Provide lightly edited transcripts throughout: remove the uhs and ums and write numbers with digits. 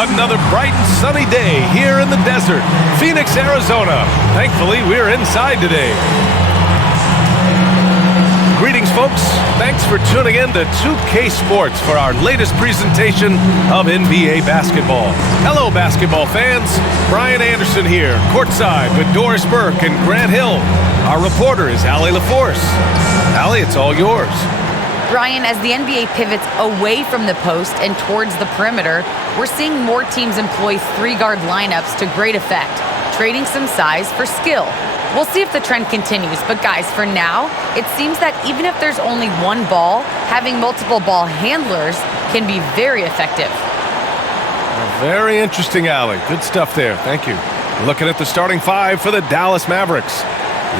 Another bright and sunny day here in the desert, Phoenix, Arizona. Thankfully, we're inside today. Greetings, folks. Thanks for tuning in to 2K Sports for our latest presentation of NBA basketball. Hello, basketball fans. Brian Anderson here, courtside with Doris Burke and Grant Hill. Our reporter is Allie LaForce. Allie, it's all yours. Brian, as the NBA pivots away from the post and towards the perimeter, we're seeing more teams employ three-guard lineups to great effect, trading some size for skill. We'll see if the trend continues, but guys, for now, it seems that even if there's only one ball, having multiple ball handlers can be very effective. Very interesting, Allie. Good stuff there. Thank you. Looking at the starting five for the Dallas Mavericks.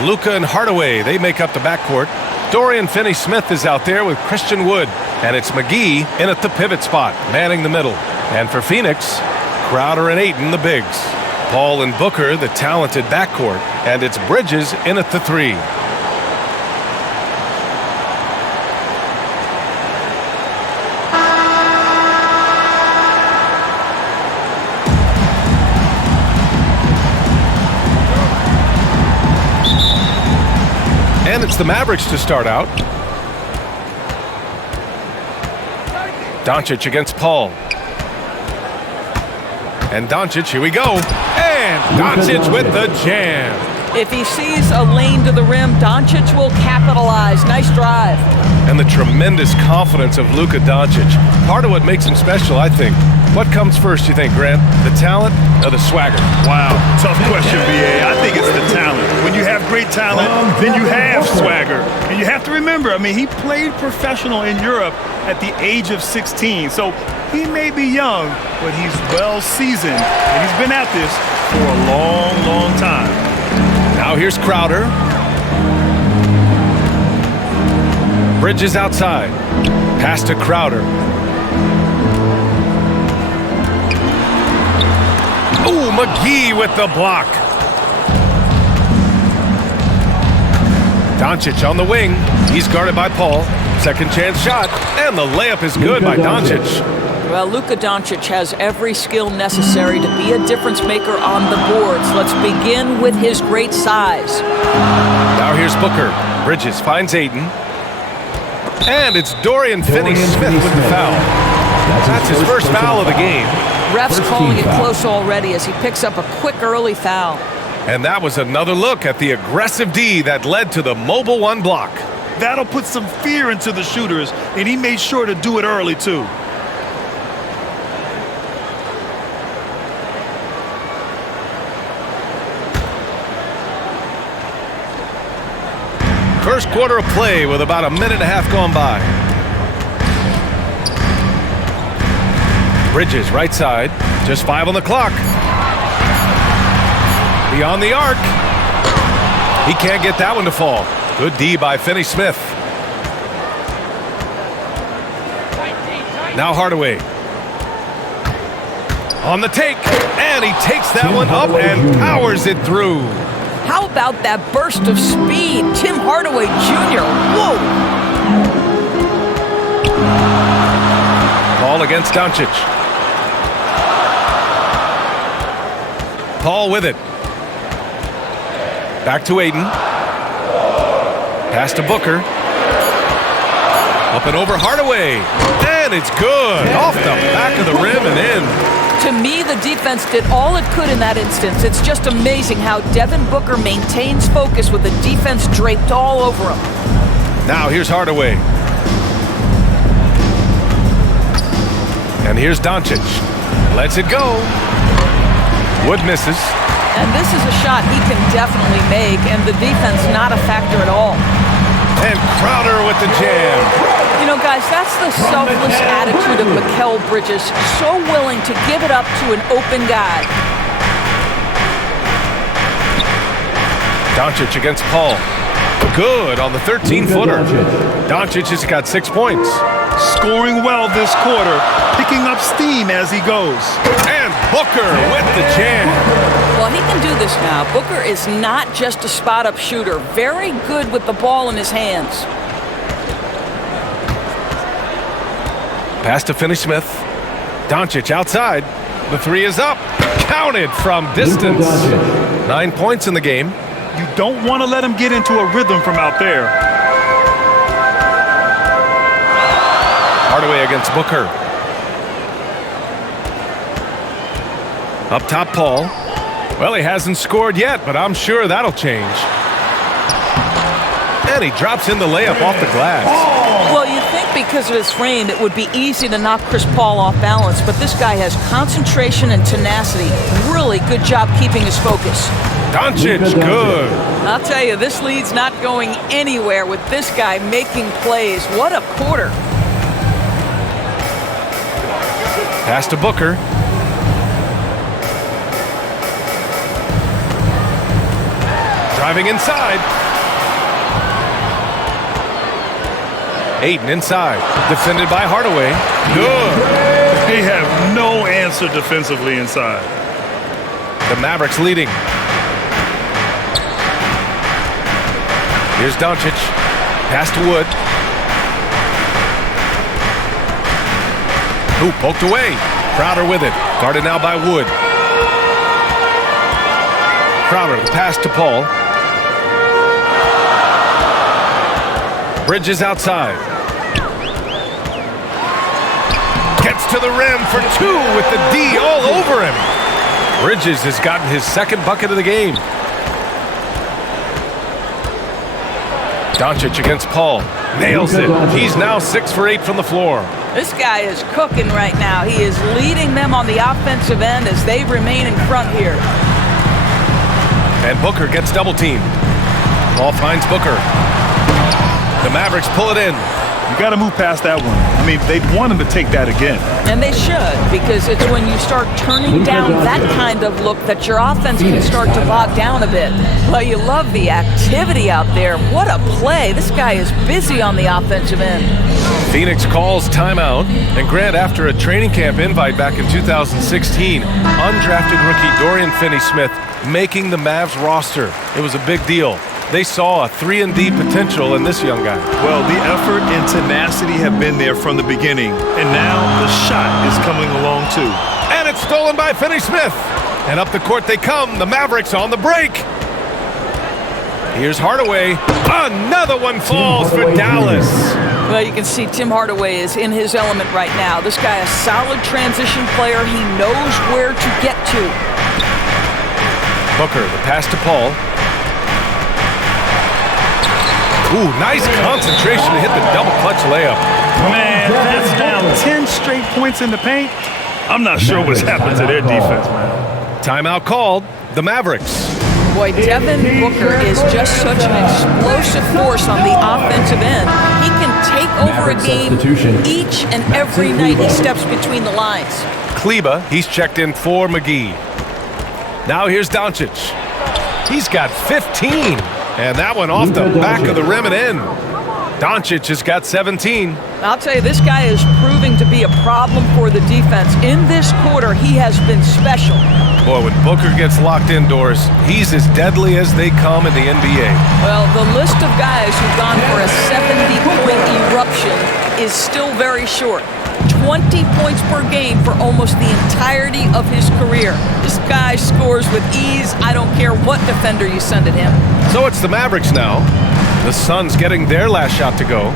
Luka and Hardaway, they make up the backcourt. Dorian Finney-Smith is out there with Christian Wood, and it's McGee in at the pivot spot, manning the middle. And for Phoenix, Crowder and Ayton, the bigs. Paul and Booker, the talented backcourt, and it's Bridges in at the three. And it's the Mavericks to start out. Doncic against Paul. And Doncic, here we go. And Doncic with the jam. If he sees a lane to the rim, Doncic will capitalize. Nice drive. And the tremendous confidence of Luka Doncic. Part of what makes him special, I think. What comes first, you think, Grant? The talent or the swagger? Wow, tough question, BA. I think it's the talent. When you have great talent, then you have swagger. And you have to remember, I mean, he played professional in Europe at the age of 16. So he may be young, but he's well seasoned. And he's been at this for a long, long time. Now here's Crowder. Bridges outside. Pass to Crowder. Ooh, McGee with the block. Doncic on the wing. He's guarded by Paul. Second chance shot. And the layup is good by Doncic. Well, Luka Doncic has every skill necessary to be a difference maker on the boards. Let's begin with his great size. Now here's Booker. Bridges finds Ayton. And it's Dorian Finney-Smith with the foul. That's his first foul of the game. Refs calling it close already as he picks up a quick early foul. And that was another look at the aggressive D that led to the mobile one block. That'll put some fear into the shooters, and he made sure to do it early, too. First quarter of play with about a minute and a half gone by. Bridges right side, just 5 on the clock. Beyond the arc. He can't get that one to fall. Good D by Finney-Smith. Now Hardaway. On the take, and he takes that one up and powers it through. How about that burst of speed? Tim Hardaway Jr. Whoa! Paul against Doncic. Paul with it. Back to Ayton. Pass to Booker. Up and over Hardaway. And it's good. Off the back of the rim and in. To me, the defense did all it could in that instance. It's just amazing how Devin Booker maintains focus with the defense draped all over him. Now here's Hardaway. And here's Doncic. Lets it go. Wood misses. And this is a shot he can definitely make, and the defense not a factor at all. And Crowder with the jam. You know, guys, that's the selfless attitude of Mikal Bridges. So willing to give it up to an open guy. Doncic against Paul. Good on the 13-footer. Doncic has got 6 points. Scoring well this quarter, picking up steam as he goes. And Booker with the jam. Well, he can do this now. Booker is not just a spot-up shooter. Very good with the ball in his hands. Pass to Finney-Smith. Doncic outside. The three is up. Counted from distance. 9 points in the game. You don't want to let him get into a rhythm from out there. Hardaway against Booker. Up top, Paul. Well, he hasn't scored yet, but I'm sure that'll change. And he drops in the layup off the glass. Well, you think because of his frame, it would be easy to knock Chris Paul off balance, but this guy has concentration and tenacity. Really good job keeping his focus. Doncic, good. I'll tell you, this lead's not going anywhere with this guy making plays. What a quarter. Pass to Booker. Driving inside. Ayton inside. Defended by Hardaway. Good. They have no answer defensively inside. The Mavericks leading. Here's Doncic. Pass to Wood. Ooh, poked away. Crowder with it. Guarded now by Wood. Crowder, the pass to Paul. Bridges outside. Gets to the rim for two with the D all over him. Bridges has gotten his second bucket of the game. Doncic against Paul. Nails it. He's now 6 for 8 from the floor. This guy is cooking right now. He is leading them on the offensive end as they remain in front here. And Booker gets double teamed. Paul finds Booker. The Mavericks pull it in. You got to move past that one. I mean, they'd want him to take that again. And they should, because it's when you start turning down that kind of look that your offense can start to bog down a bit. Well, you love the activity out there. What a play. This guy is busy on the offensive end. Phoenix calls timeout. And Grant, after a training camp invite back in 2016, undrafted rookie Dorian Finney-Smith making the Mavs roster. It was a big deal. They saw a 3-and-D potential in this young guy. Well, the effort and tenacity have been there from the beginning, and now the shot is coming along too. And it's stolen by Finney-Smith. And up the court they come, the Mavericks on the break. Here's Hardaway. Another one falls for Dallas. Well, you can see Tim Hardaway is in his element right now. This guy is a solid transition player. He knows where to get to. Booker, the pass to Paul. Ooh, nice concentration to hit the double clutch layup. Man, that's down 10 straight points in the paint. I'm not sure what's happened to their defense, man. Timeout called. The Mavericks. Boy, Devin Booker is just such an explosive force on the offensive end. He can take over a game each and every night he steps between the lines. Kleba, he's checked in for McGee. Now here's Doncic. He's got 15. And that one off the back of the rim and in. Doncic has got 17. I'll tell you, this guy is proving to be a problem for the defense. In this quarter, he has been special. Boy, when Booker gets locked indoors, he's as deadly as they come in the NBA. Well, the list of guys who've gone for a 70-point eruption is still very short. 20 points per game for almost the entirety of his career. This guy scores with ease. I don't care what defender you send at him. So it's the Mavericks now. The Suns getting their last shot to go.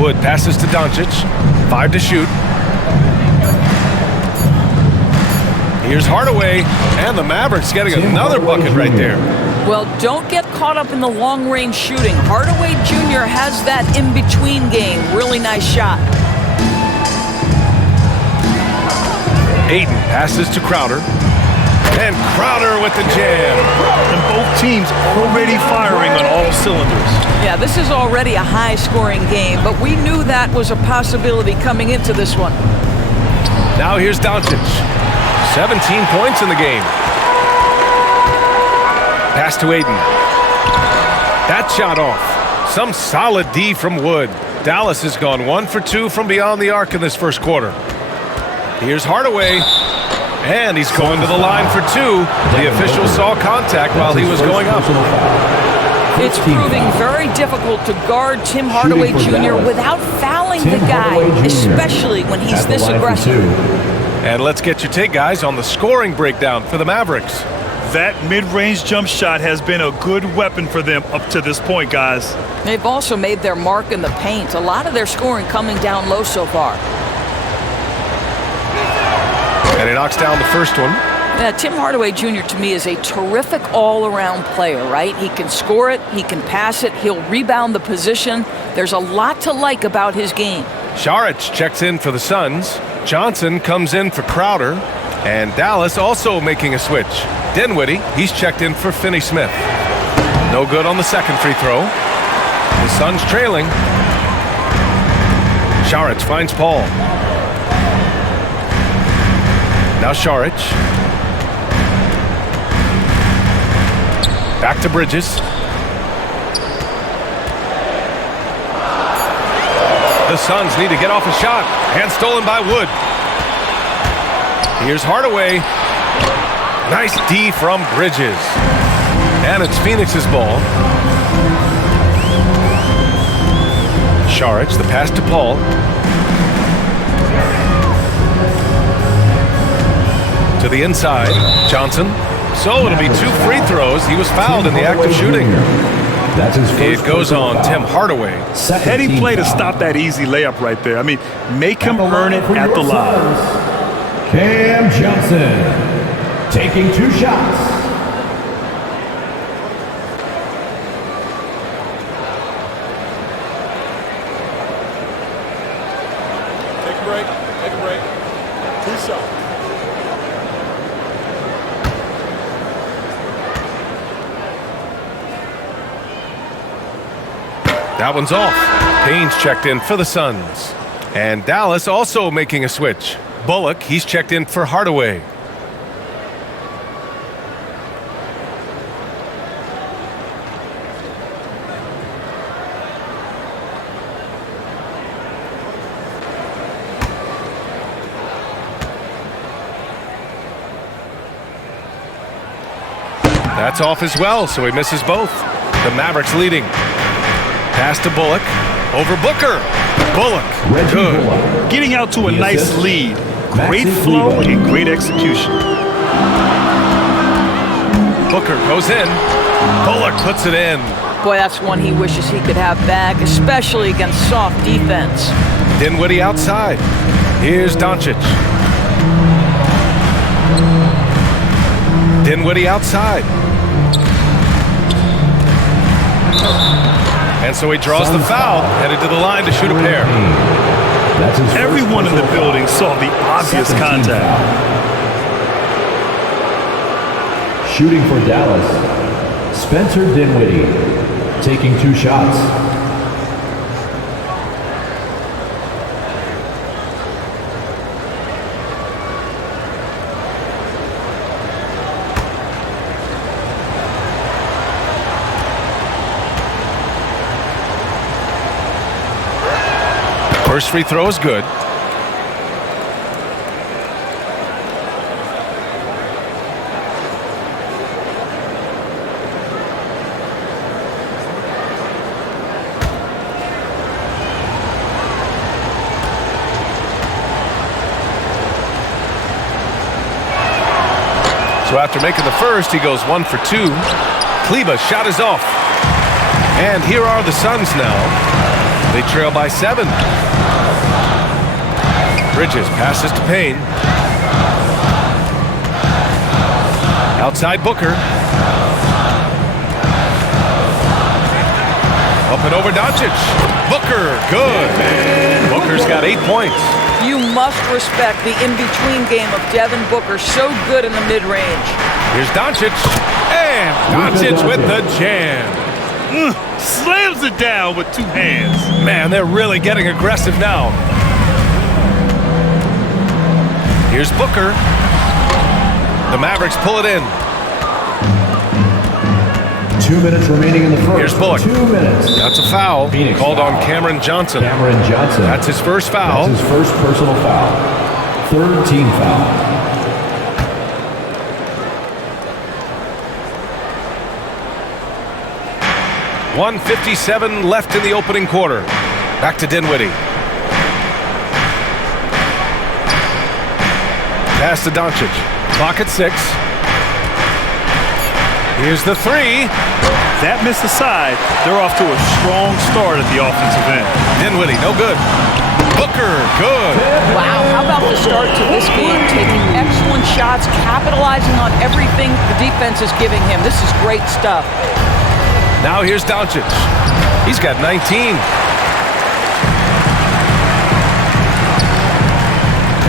Wood passes to Doncic. 5 to shoot. Here's Hardaway, and the Mavericks getting another bucket right there. Well, don't get caught up in the long-range shooting. Hardaway Jr. has that in-between game. Really nice shot. Ayton passes to Crowder. And Crowder with the jam. And both teams already firing on all cylinders. Yeah, this is already a high-scoring game, but we knew that was a possibility coming into this one. Now here's Doncic. 17 points in the game. Pass to Ayton. That shot off. Some solid D from Wood. Dallas has gone 1 for 2 from beyond the arc in this first quarter. Here's Hardaway. And he's going to the line for 2. The official saw contact while he was going up. It's proving very difficult to guard Tim Hardaway Jr. without fouling the guy, especially when he's this aggressive. And let's get your take, guys, on the scoring breakdown for the Mavericks. That mid-range jump shot has been a good weapon for them up to this point, guys. They've also made their mark in the paint. A lot of their scoring coming down low so far. And he knocks down the first one. Yeah, Tim Hardaway Jr. to me is a terrific all-around player, right? He can score it, he can pass it, he'll rebound the position. There's a lot to like about his game. Saric checks in for the Suns. Johnson comes in for Crowder. And Dallas also making a switch. Dinwiddie, he's checked in for Finney-Smith. No good on the second free throw. The Suns trailing. Saric finds Paul. Now Saric. Back to Bridges. The Suns need to get off a shot. Hand stolen by Wood. Here's Hardaway. Nice D from Bridges. And it's Phoenix's ball. Saric, the pass to Paul. To the inside, Johnson. So it'll be 2 free throws. He was fouled in the act of shooting. It goes on Tim Hardaway. Heady play to stop that easy layup right there. I mean, make him earn it at the line. Cam Johnson taking 2 shots. Take a break. Take a break. 2 shots. That one's off. Payne's checked in for the Suns. And Dallas also making a switch. Bullock, he's checked in for Hardaway. That's off as well, so he misses both. The Mavericks leading. Pass to Bullock. Over Booker. Bullock. Good. Getting out to a nice lead. Great flow and great execution. Booker goes in. Bullock puts it in. Boy, that's one he wishes he could have back, especially against soft defense. Dinwiddie outside. Here's Doncic. Dinwiddie outside. And so he draws the foul, headed to the line to shoot a pair. Everyone in the building saw the obvious contact. Shooting for Dallas, Spencer Dinwiddie taking 2 shots. First free throw is good. So after making the first, he goes 1 for 2. Kleba's shot is off. And here are the Suns now. They trail by 7. Bridges passes to Payne. Outside Booker. Up and over Doncic. Booker, good. Booker's got 8 points. You must respect the in-between game of Devin Booker. So good in the mid-range. Here's Doncic. And Doncic with the jam. Slams it down with 2 hands. Man, they're really getting aggressive now. Here's Booker. The Mavericks pull it in. 2 minutes remaining in the first. Here's Bullock. 2 minutes. That's a foul. Phoenix called foul. on Cameron Johnson. Cameron Johnson. That's his first foul. That's his first personal foul. 3rd team foul. .157 left in the opening quarter. Back to Dinwiddie. Pass to Doncic. Clock at 6. Here's the 3. That missed aside. They're off to a strong start at the offensive end. Dinwiddie, no good. Booker, good. Wow, how about the start to this game? Taking excellent shots, capitalizing on everything the defense is giving him. This is great stuff. Now here's Doncic. He's got 19.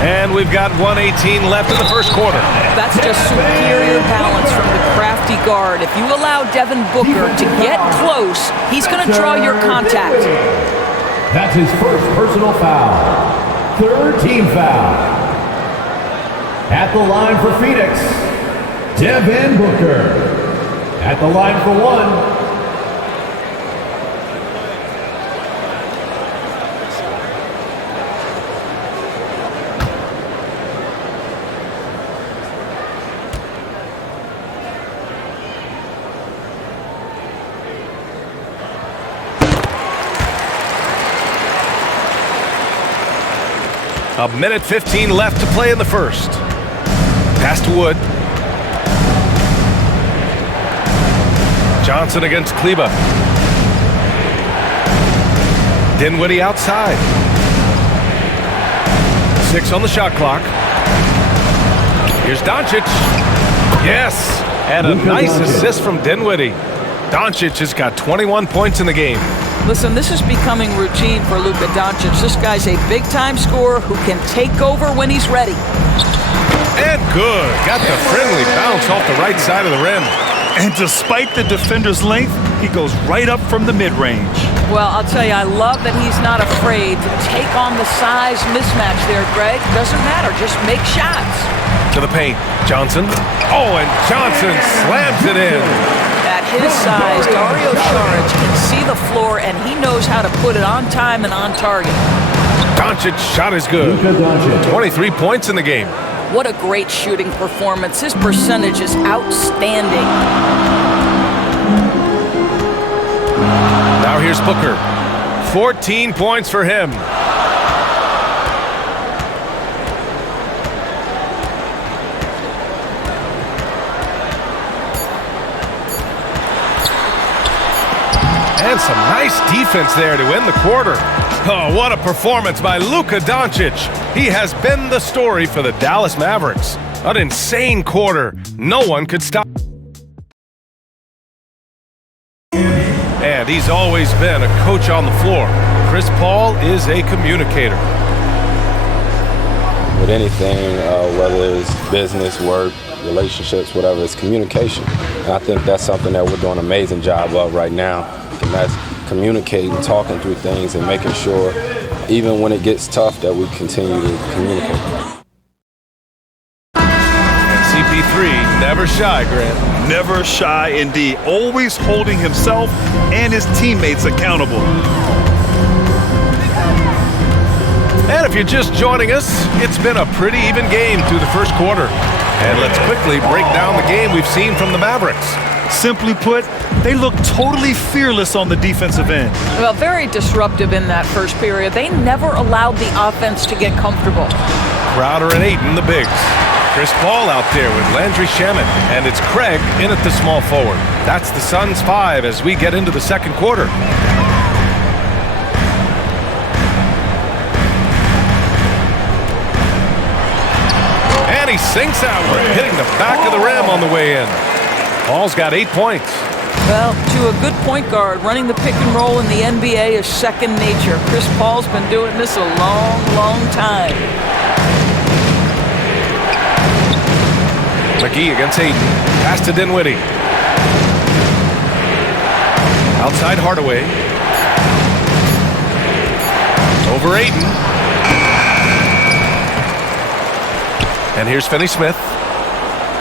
And we've got 1:18 left in the first quarter. That's just superior balance from the crafty guard. If you allow Devin Booker to get close, he's going to draw your contact. That's his first personal foul. Third team foul. At the line for Phoenix, Devin Booker. At the line for 1. A minute 15 left to play in the first. Pass to Wood. Johnson against Kleba. Dinwiddie outside. 6 on the shot clock. Here's Doncic. Yes, and a nice assist from Dinwiddie. Doncic has got 21 points in the game. Listen, this is becoming routine for Luka Doncic. This guy's a big-time scorer who can take over when he's ready. And good. Got the friendly bounce off the right side of the rim. And despite the defender's length, he goes right up from the mid-range. Well, I'll tell you, I love that he's not afraid to take on the size mismatch there, Greg. Doesn't matter. Just make shots. To the paint. Johnson. Oh, and Johnson slams it in. At his size, Dario Saric can see the floor, and he knows how to put it on time and on target. Doncic shot is good. 23 points in the game. What a great shooting performance. His percentage is outstanding. Now here's Booker. 14 points for him. And some nice defense there to end the quarter. Oh, what a performance by Luka Doncic. He has been the story for the Dallas Mavericks. An insane quarter. No one could stop. And he's always been a coach on the floor. Chris Paul is a communicator. With anything, whether it's business, work, relationships, whatever, it's communication. And I think that's something that we're doing an amazing job of right now. And that's communicating, talking through things, and making sure, even when it gets tough, that we continue to communicate. And CP3, never shy, Grant. Never shy indeed. Always holding himself and his teammates accountable. And if you're just joining us, it's been a pretty even game through the first quarter. And let's quickly break down the game we've seen from the Mavericks. Simply put, they look totally fearless on the defensive end. Well, very disruptive in that first period. They never allowed the offense to get comfortable. Crowder and Ayton, the bigs. Chris Paul out there with Landry Shamet. And it's Craig in at the small forward. That's the Suns 5 as we get into the second quarter. And he sinks outward, hitting the back of the rim on the way in. Paul's got 8 points. Well, to a good point guard, running the pick and roll in the NBA is second nature. Chris Paul's been doing this a long, long time. McGee against Ayton. Pass to Dinwiddie. Outside Hardaway. Over Ayton. And here's Finney-Smith.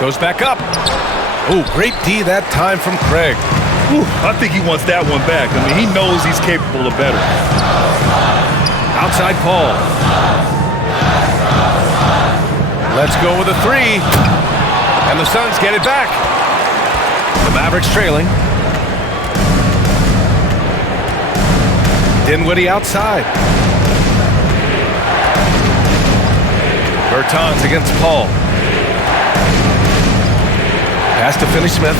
Goes back up. Oh, great D that time from Craig. Ooh, I think he wants that one back. I mean, he knows he's capable of better. Outside Paul. Let's go with a 3. And the Suns get it back. The Mavericks trailing. Dinwiddie outside. Bertans against Paul. Pass to Finney-Smith.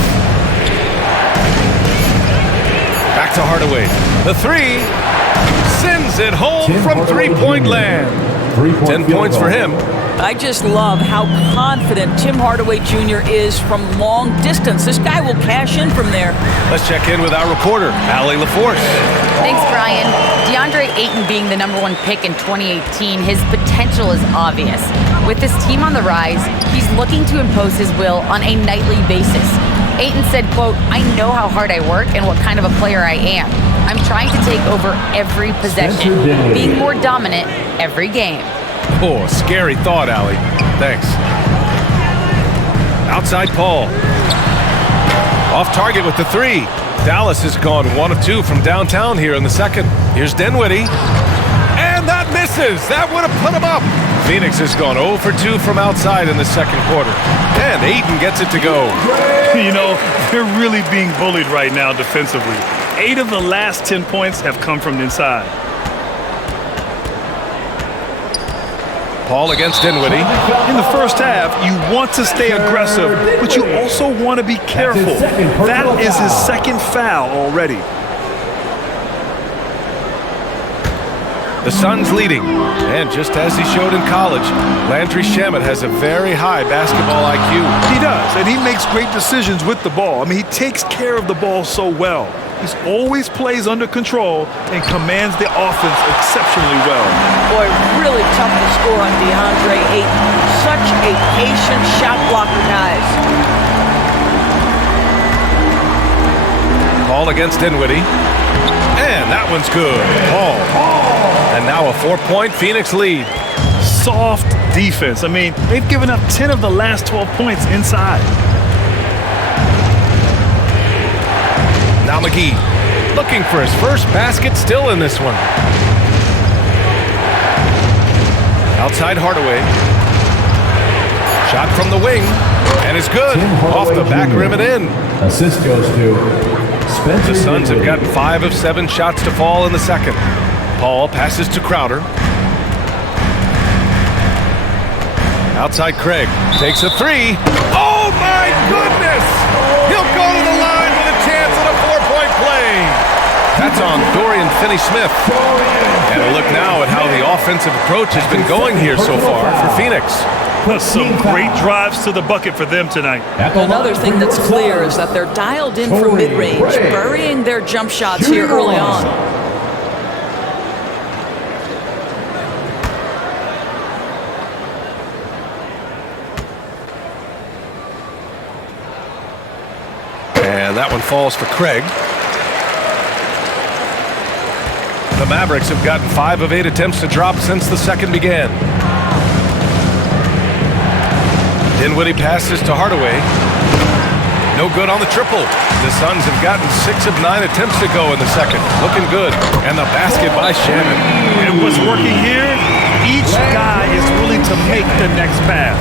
Back to Hardaway. The three. Sends it home from three-point land. 10 points for him. I just love how confident Tim Hardaway Jr. is from long distance. This guy will cash in from there. Let's check in with our reporter, Allie LaForce. Thanks, Brian. DeAndre Ayton being the #1 pick in 2018, his potential is obvious. With this team on the rise, he's looking to impose his will on a nightly basis. Ayton said, quote, "I know how hard I work and what kind of a player I am. I'm trying to take over every possession, being more dominant every game." Oh, scary thought, Allie. Thanks. Outside Paul. Off target with the three. Dallas has gone 1 of 2 from downtown here in the second. Here's Dinwiddie. And that misses. That would have put him up. Phoenix has gone 0 for 2 from outside in the second quarter. And Ayton gets it to go. You know, they're really being bullied right now defensively. 8 of the last 10 points have come from inside. Paul against Dinwiddie. In the first half, you want to stay aggressive, but you also want to be careful. That is his second foul already. The Suns leading, and just as he showed in college, Landry Shamet has a very high basketball IQ. He does, and he makes great decisions with the ball. I mean, he takes care of the ball so well. He always plays under control and commands the offense exceptionally well. Boy, really tough to score on DeAndre Ayton. Such a patient shot blocker, guys. Paul against Dinwiddie. And that one's good. Paul. And now a 4-point Phoenix lead. Soft defense. I mean, they've given up 10 of the last 12 points inside. Now McGee looking for his first basket, still in this one. Outside Hardaway. Shot from the wing. And it's good. Off the back rim and in. Assist goes to Spencer. The Suns have gotten 5 of 7 shots to fall in the second. Paul passes to Crowder. Outside Craig. Takes a three. Oh my goodness! He'll go to the line with a chance at a 4-point play. That's on Dorian Finney-Smith. And a look now at how the offensive approach has been going here so far for Phoenix. Some great drives to the bucket for them tonight. Another thing that's clear is that they're dialed in for mid-range, burying their jump shots here early on. And that one falls for Craig. The Mavericks have gotten 5 of 8 attempts to drop since the second began. Dinwiddie passes to Hardaway. No good on the triple. The Suns have gotten 6 of 9 attempts to go in the second. Looking good. And the basket by Shannon. And what's working here, each guy is willing to make the next pass.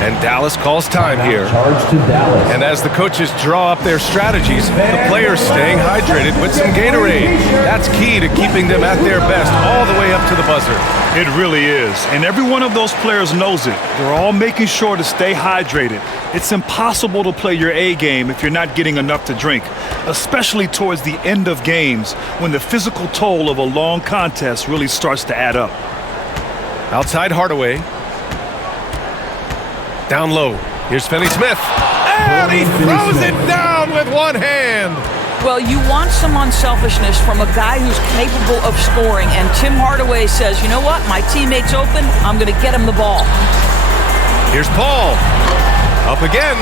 And Dallas calls time here. Charge to Dallas. And as the coaches draw up their strategies, the players staying hydrated with some Gatorade. That's key to keeping them at their best all the way up to the buzzer. It really is. And every one of those players knows it. They're all making sure to stay hydrated. It's impossible to play your A game if you're not getting enough to drink, especially towards the end of games when the physical toll of a long contest really starts to add up. Outside Hardaway. Down low. Here's Finney-Smith. And he throws it down with one hand. Well, you want some unselfishness from a guy who's capable of scoring, and Tim Hardaway says, you know what, my teammate's open, I'm going to get him the ball. Here's Paul. Up again.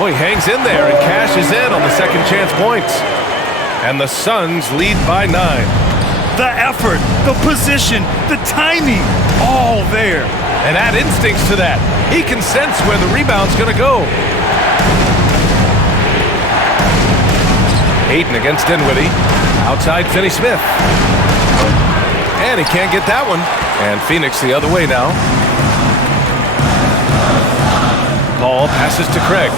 Oh, he hangs in there and cashes in on the second chance points. And the Suns lead by 9. The effort, the position, the timing, all there. And add instincts to that. He can sense where the rebound's going to go. Ayton against Dinwiddie. Outside Finney-Smith. And he can't get that one. And Phoenix the other way now. Paul passes to Craig.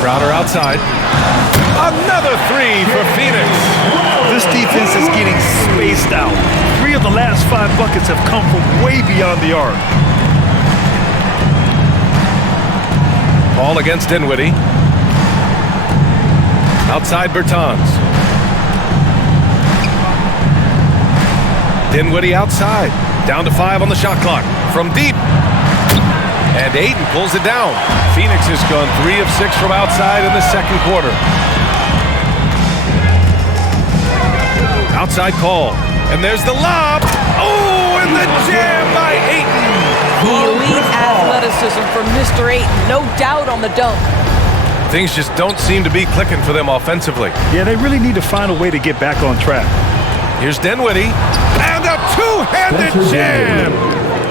Crowder outside. Another three for Phoenix. This defense is getting spaced out. 3 3 of the last 5 buckets have come from way beyond the arc. Ball against Dinwiddie. Outside Bertans. Dinwiddie outside. Down to 5 on the shot clock. From deep. And Ayton pulls it down. Phoenix has gone 3 of 6 from outside in the second quarter. Outside Paul. And there's the lob. Oh, and the jam by Ayton. Elite athleticism from Mr. Ayton. No doubt on the dunk. Things just don't seem to be clicking for them offensively. Yeah, they really need to find a way to get back on track. Here's Dinwiddie. And a two-handed jam.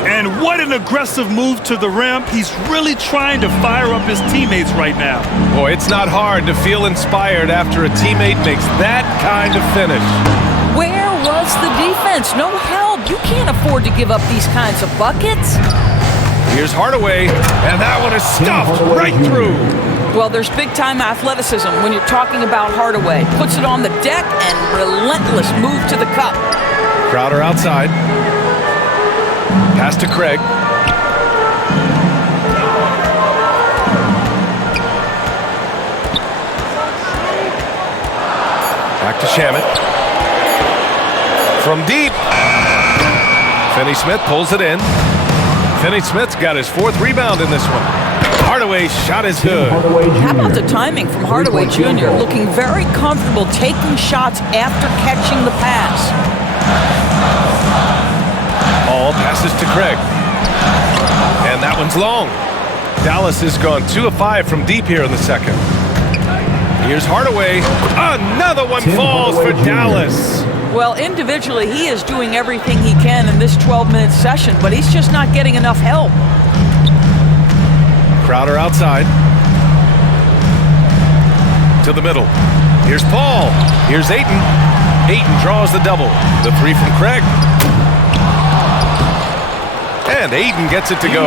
And what an aggressive move to the rim. He's really trying to fire up his teammates right now. Boy, it's not hard to feel inspired after a teammate makes that kind of finish. Where was the defense? No help. You can't afford to give up these kinds of buckets. Here's Hardaway, and that one is stuffed right through. Well, there's big-time athleticism when you're talking about Hardaway. Puts it on the deck and relentless move to the cup. Crowder outside. Pass to Craig. Back to Shamet. From deep. Finney-Smith pulls it in. Finney-Smith's got his 4th rebound in this one. Hardaway's shot is good. How about the timing from Hardaway Jr. looking very comfortable taking shots after catching the pass. Paul passes to Craig. And that one's long. Dallas has gone 2 of 5 from deep here in the second. Here's Hardaway. Another one falls for Dallas. Well, individually, he is doing everything he can in this 12-minute session, but he's just not getting enough help. Crowder outside. To the middle. Here's Paul. Here's Ayton. Ayton draws the double. The 3 from Craig. And Ayton gets it to go.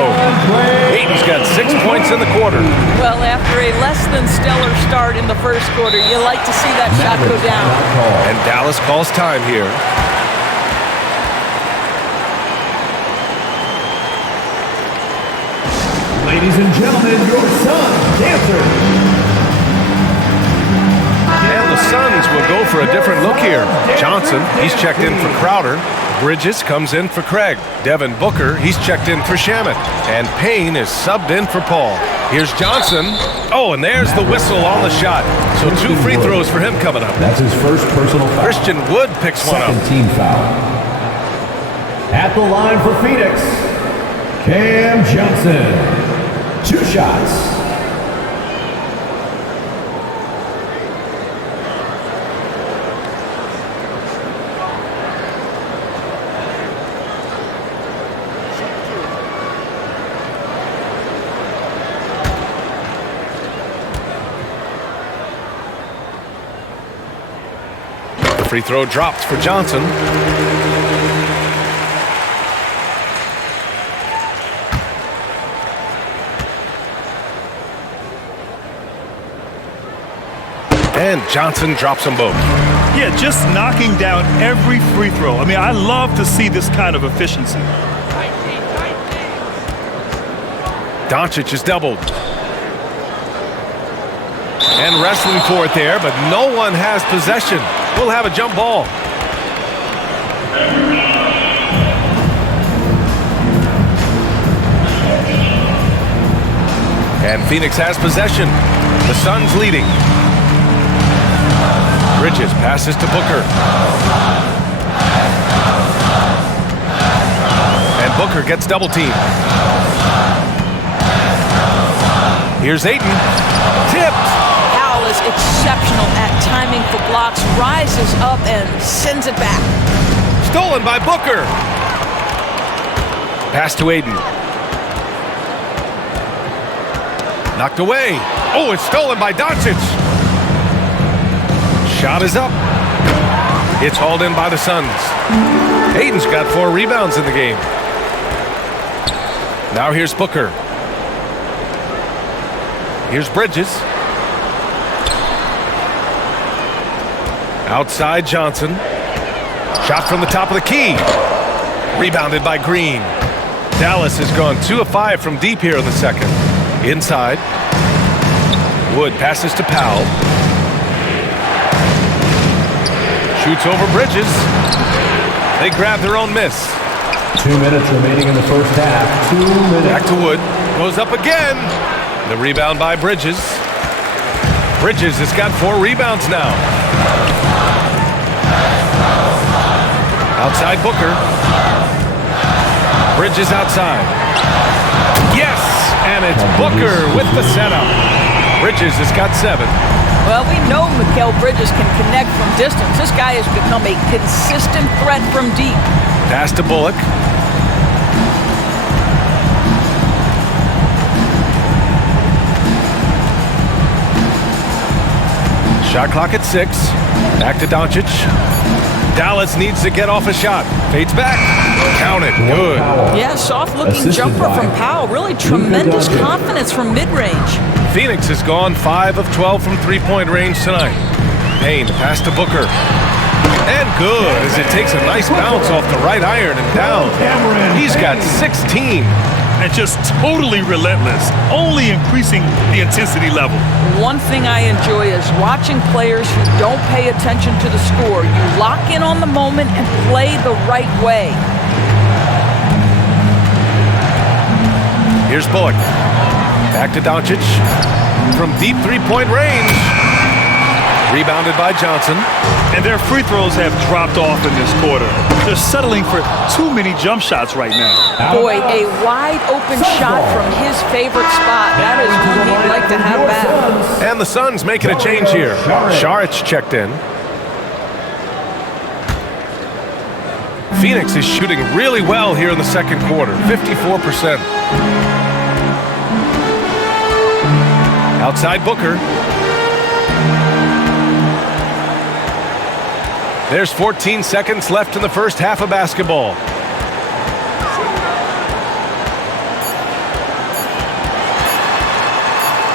Ayton's got 6 points in the quarter. Well, after a less than stellar start in the first quarter, you like to see that shot go down. And Dallas calls time here. Ladies and gentlemen, your SUNS dancers. And the Suns will go for a different look here. Johnson, he's checked in for Crowder. Bridges comes in for Craig. Devin Booker, he's checked in for Shamet. And Payne is subbed in for Paul. Here's Johnson. Oh, and there's the whistle on the shot. So 2 free throws for him coming up. That's his first personal foul. Christian Wood picks one up. Second team foul. At the line for Phoenix, Cam Johnson. 2 shots. The free throw dropped for Johnson. And Johnson drops them both. Yeah, just knocking down every free throw. I mean, I love to see this kind of efficiency. Doncic is doubled. And wrestling for it there, but no one has possession. We'll have a jump ball. And Phoenix has possession. The Suns leading. Bridges passes to Booker. And Booker gets double teamed. Here's Ayton. Tipped. Powell is exceptional at timing for blocks, rises up and sends it back. Stolen by Booker. Pass to Ayton. Knocked away. Oh, it's stolen by Doncic. Shot is up. It's hauled in by the Suns. Ayton's got 4 rebounds in the game. Now here's Booker. Here's Bridges. Outside Johnson. Shot from the top of the key. Rebounded by Green. Dallas has gone 2 of 5 from deep here in the second. Inside. Wood passes to Powell. Shoots over Bridges. They grab their own miss. 2 minutes remaining in the first half. 2 minutes. Back to Wood. Goes up again. The rebound by Bridges. Bridges has got 4 rebounds now. Outside Booker. Bridges outside. Yes! And it's Booker with the setup. Bridges has got 7. Well, we know Mikal Bridges can connect from distance. This guy has become a consistent threat from deep. Pass to Bullock. Shot clock at 6. Back to Doncic. Dallas needs to get off a shot. Fades back. Count it. Good. Yeah, soft-looking jumper from Powell. Really tremendous confidence from mid-range. Phoenix has gone 5 of 12 from three-point range tonight. Payne, pass to Booker. And good, as it takes a nice bounce off the right iron and down. He's got 16. And just totally relentless, only increasing the intensity level. One thing I enjoy is watching players who don't pay attention to the score. You lock in on the moment and play the right way. Here's Bullock. Back to Doncic. From deep three-point range. Rebounded by Johnson. And their free throws have dropped off in this quarter. They're settling for too many jump shots right now. Boy, a wide-open shot from his favorite spot. That is one he'd like to have back. And the Suns making a change here. Saric checked in. Phoenix is shooting really well here in the second quarter, 54%. Outside Booker. There's 14 seconds left in the first half of basketball.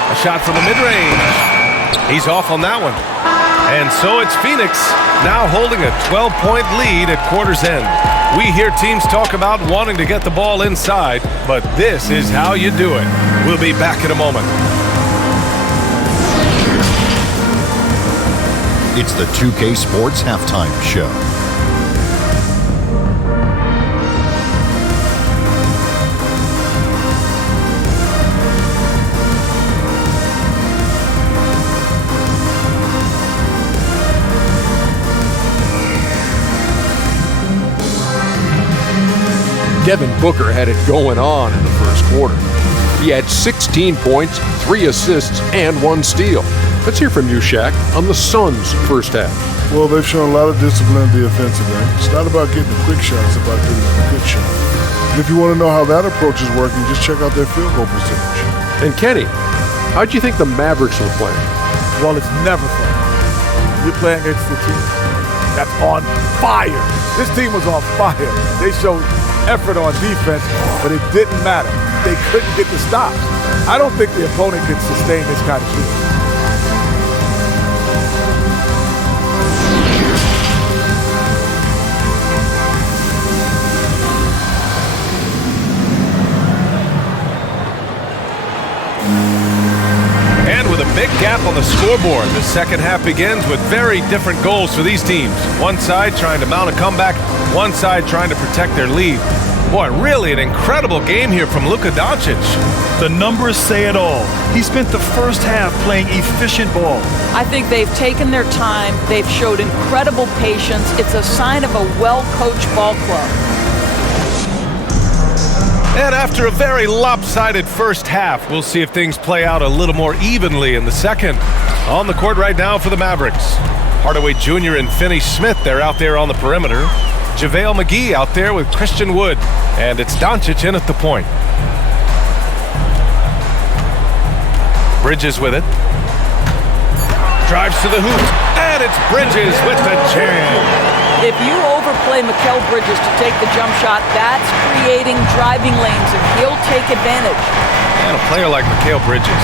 A shot from the mid-range. He's off on that one. And so it's Phoenix now holding a 12-point lead at quarter's end. We hear teams talk about wanting to get the ball inside, but this is how you do it. We'll be back in a moment. It's the 2K Sports Halftime Show. Devin Booker had it going on in the first quarter. He had 16 points, 3 assists, and 1 steal. Let's hear from you, Shaq, on the Suns' first half. Well, they've shown a lot of discipline in the offensive end. It's not about getting a quick shot, it's about getting a good shot. And if you want to know how that approach is working, just check out their field goal percentage. And Kenny, how'd you think the Mavericks were playing? Well, it's never fun. You're playing against the team that's on fire. This team was on fire. They showed effort on defense, but it didn't matter. They couldn't get the stops. I don't think the opponent could sustain this kind of shooting. Big gap on the scoreboard. The second half begins with very different goals for these teams. One side trying to mount a comeback, one side trying to protect their lead. Boy, really an incredible game here from Luka Doncic. The numbers say it all. He spent the first half playing efficient ball. I think they've taken their time. They've showed incredible patience. It's a sign of a well-coached ball club. And after a very lopsided first half, we'll see if things play out a little more evenly in the second. On the court right now for the Mavericks. Hardaway Jr. and Se7enth, they're out there on the perimeter. JaVale McGee out there with Christian Wood. And it's Doncic in at the point. Bridges with it. Drives to the hoop. And it's Bridges with the jam. If you overplay Mikal Bridges to take the jump shot, that's creating driving lanes, and he'll take advantage. And a player like Mikal Bridges,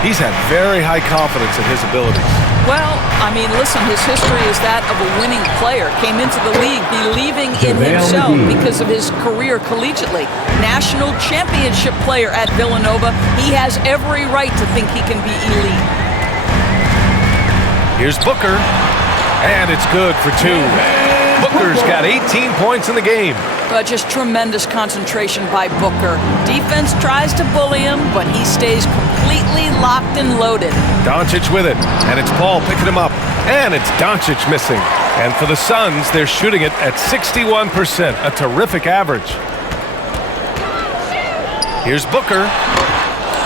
he's had very high confidence in his abilities. Well, I mean, listen, his history is that of a winning player. Came into the league believing in himself because of his career collegiately. National championship player at Villanova. He has every right to think he can be elite. Here's Booker, and it's good for 2. Booker's got 18 points in the game. Just tremendous concentration by Booker. Defense tries to bully him, but he stays completely locked and loaded. Doncic with it, and it's Paul picking him up, and it's Doncic missing. And for the Suns, they're shooting it at 61%, a terrific average. Here's Booker,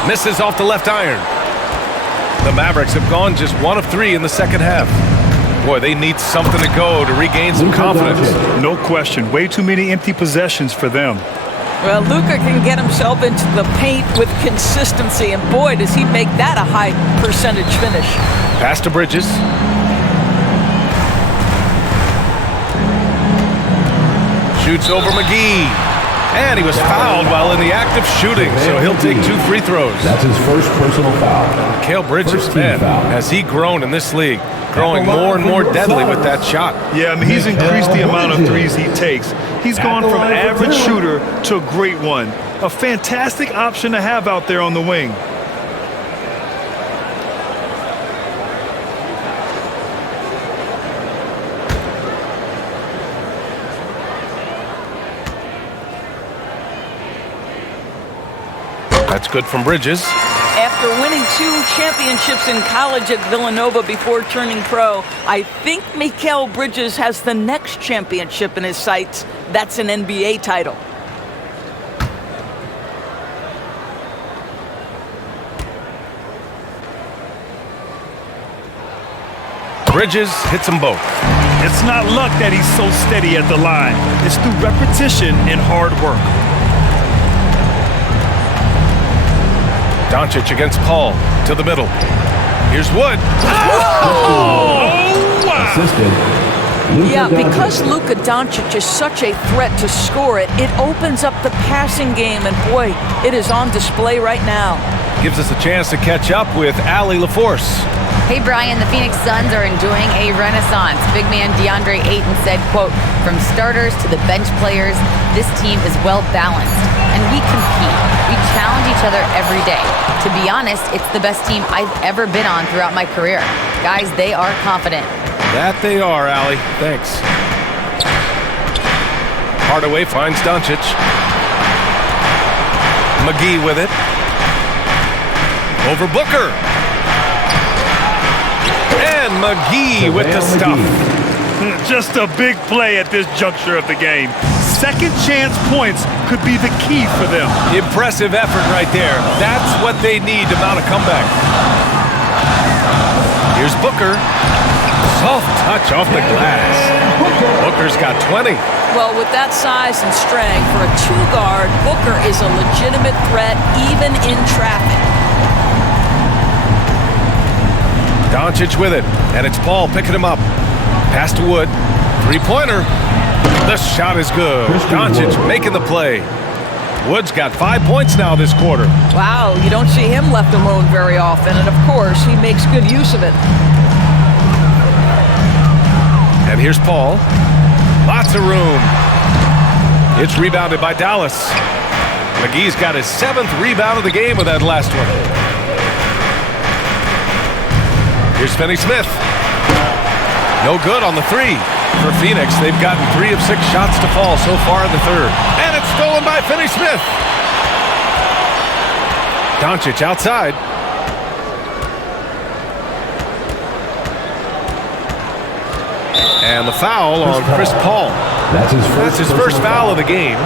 misses off the left iron. The Mavericks have gone just 1 of 3 in the second half. Boy, they need something to go to regain some confidence. No question. Way too many empty possessions for them. Well, Luka can get himself into the paint with consistency, and boy, does he make that a high percentage finish. Pass to Bridges. Shoots over McGee. And he was fouled while in the act of shooting, so he'll take 2 free throws. That's his first personal foul. Mikal Bridges, man, has he grown in this league? Growing more and more deadly with that shot. Yeah, I mean, he's increased the amount of threes he takes. He's gone from average shooter to a great one. A fantastic option to have out there on the wing. That's good from Bridges. After winning 2 championships in college at Villanova before turning pro, I think Mikal Bridges has the next championship in his sights. That's an NBA title. Bridges hits them both. It's not luck that he's so steady at the line. It's through repetition and hard work. Doncic against Paul to the middle. Here's Wood. Yeah, because Luka Doncic is such a threat to score it, it opens up the passing game, and boy, it is on display right now. Gives us a chance to catch up with Allie LaForce. Hey, Brian, the Phoenix Suns are enjoying a renaissance. Big man DeAndre Ayton said, quote, "From starters to the bench players, this team is well balanced, and we compete. We challenge each other every day. To be honest, it's the best team I've ever been on throughout my career. Guys, they are confident." That they are, Allie. Thanks. Hardaway finds Doncic. McGee with it. Over Booker. And McGee with the stuff. Just a big play at this juncture of the game. Second chance points could be the key for them. Impressive effort right there. That's what they need to mount a comeback. Here's Booker. Soft touch off the glass. Booker's got 20. Well, with that size and strength for a 2-guard, Booker is a legitimate threat even in traffic. Doncic with it, and it's Paul picking him up. Pass to Wood. 3-pointer. The shot is good. Doncic making the play. Wood's got 5 points now this quarter. Wow, you don't see him left alone very often, and of course, he makes good use of it. And here's Paul. Lots of room. It's rebounded by Dallas. McGee's got his 7th rebound of the game with that last one. Here's Finney-Smith. No good on the 3. For Phoenix, they've gotten 3 of 6 shots to fall so far in the 3rd. And it's stolen by Finney-Smith. Doncic outside. And the foul on Chris Paul. That's his first foul of the game.